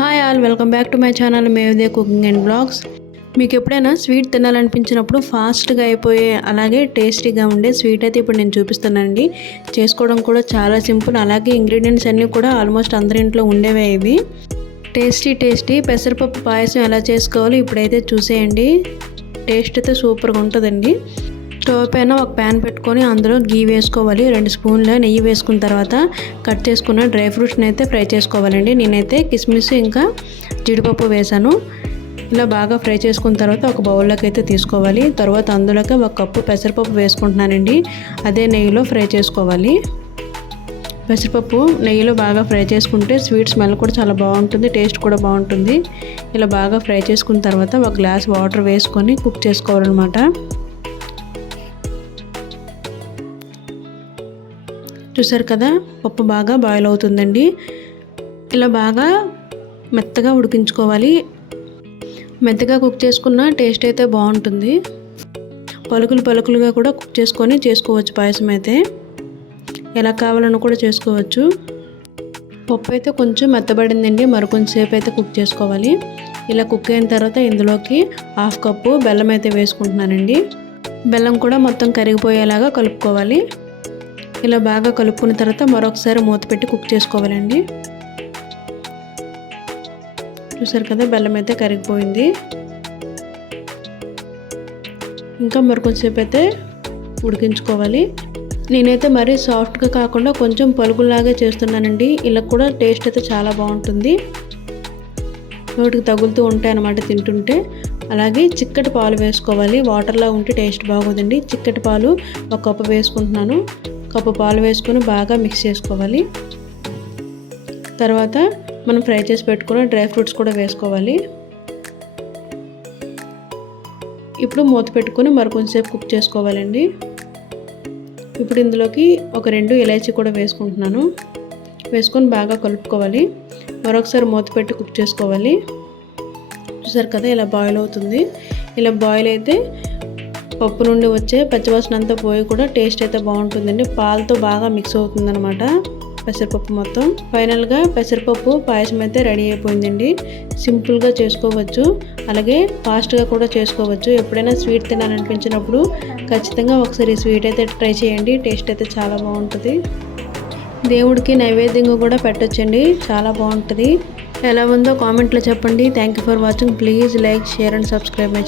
Hi all welcome back to my channel మేవదే cooking and blogs మీకు ఎప్పుడైనా sweet తినాలనిపించినప్పుడు ఫాస్ట్గా అయిపోయే అలాగే టేస్టీగా ఉండే స్వీట్ అయితే ఇప్పుడు నేను చూపిస్తానండి. చేసుకోవడం కూడా చాలా సింపుల్ అలాగే ఇంగ్రీడియంట్స్ అన్నీ కూడా ఆల్మోస్ట్ అందరి ఇంట్లో ఉండేవే ఇవి. టేస్టీ టేస్టీ పెసరపప్పు పాయసం ఎలా చేసుకోవాలో ఇప్పుడైతే చూసేయండి. టేస్ట్ అయితే సూపర్గా ఉంటుందండి. స్టవ్ పైన ఒక ప్యాన్ పెట్టుకొని అందులో గీ వేసుకోవాలి. రెండు స్పూన్ల నెయ్యి వేసుకున్న తర్వాత కట్ చేసుకున్న డ్రై ఫ్రూట్స్ని అయితే ఫ్రై చేసుకోవాలండి. నేనైతే కిస్మిస్ ఇంకా జీడిపప్పు వేసాను. ఇలా బాగా ఫ్రై చేసుకున్న తర్వాత ఒక బౌల్లోకి అయితే తీసుకోవాలి. తర్వాత అందులోకి ఒక కప్పు పెసరపప్పు వేసుకుంటున్నానండి. అదే నెయ్యిలో ఫ్రై చేసుకోవాలి. పెసరపప్పు నెయ్యిలో బాగా ఫ్రై చేసుకుంటే స్వీట్ స్మెల్ కూడా చాలా బాగుంటుంది టేస్ట్ కూడా బాగుంటుంది. ఇలా బాగా ఫ్రై చేసుకున్న తర్వాత ఒక గ్లాస్ వాటర్ వేసుకొని కుక్ చేసుకోవాలన్నమాట. చూసారు కదా? పప్పు బాగా బాయిల్ అవుతుందండి. ఇలా బాగా మెత్తగా ఉడికించుకోవాలి. మెత్తగా కుక్ చేసుకున్న టేస్ట్ అయితే బాగుంటుంది. పలుకులు పలుకులుగా కూడా కుక్ చేసుకొని చేసుకోవచ్చు పాయసం అయితే. ఎలా కావాలన్నా కూడా చేసుకోవచ్చు. పప్పు అయితే కొంచెం మెత్తబడిందండి. మరికొంచెంసేపు అయితే కుక్ చేసుకోవాలి. ఇలా కుక్ అయిన తర్వాత ఇందులోకి హాఫ్ కప్పు బెల్లం అయితే వేసుకుంటున్నానండి. బెల్లం కూడా మొత్తం కరిగిపోయేలాగా కలుపుకోవాలి. ఇలా బాగా కలుపుకున్న తర్వాత మరొకసారి మూత పెట్టి కుక్ చేసుకోవాలండి. చూసారు కదా బెల్లం అయితే కరిగిపోయింది. ఇంకా మరికొంచెంసేపు అయితే ఉడికించుకోవాలి. నేనైతే మరీ సాఫ్ట్గా కాకుండా కొంచెం పలుగులాగా చేస్తున్నానండి. ఇలా కూడా టేస్ట్ అయితే చాలా బాగుంటుంది. నోటికి తగులుతూ ఉంటాయి అన్నమాట తింటుంటే. అలాగే చిక్కటి పాలు వేసుకోవాలి. వాటర్లా ఉంటే టేస్ట్ బాగుందండి. చిక్కటి పాలు ఒక కప్పు వేసుకుంటున్నాను. కప్పు పాలు వేసుకొని బాగా మిక్స్ చేసుకోవాలి. తర్వాత మనం ఫ్రై చేసి పెట్టుకున్న డ్రై ఫ్రూట్స్ కూడా వేసుకోవాలి. ఇప్పుడు మూత పెట్టుకొని మరికొంచెంసేపు కుక్ చేసుకోవాలండి. ఇప్పుడు ఇందులోకి ఒక రెండు ఇలాచీ కూడా వేసుకుంటున్నాను. వేసుకొని బాగా కలుపుకోవాలి. మరొకసారి మూత పెట్టి కుక్ చేసుకోవాలి. చూసారు కదా ఇలా బాయిల్ అవుతుంది. ఇలా బాయిల్ అయితే పప్పు నుండి వచ్చే పచ్చివాసన అంతా పోయి కూడా టేస్ట్ అయితే బాగుంటుందండి. పాలతో బాగా మిక్స్ అవుతుందనమాట పెసరపప్పు మొత్తం. ఫైనల్గా పెసరపప్పు పాయసం అయితే రెడీ అయిపోయిందండి. సింపుల్గా చేసుకోవచ్చు. అలాగే ఫాస్ట్గా కూడా చేసుకోవచ్చు. ఎప్పుడైనా స్వీట్ తినాలనిపించినప్పుడు ఖచ్చితంగా ఒకసారి స్వీట్ అయితే ట్రై చేయండి. టేస్ట్ అయితే చాలా బాగుంటుంది. దేవుడికి నైవేద్యంగా కూడా పెట్టొచ్చండి. చాలా బాగుంటుంది. ఎలా ఉందో కామెంట్లో చెప్పండి. Thank you for watching please like share and subscribe my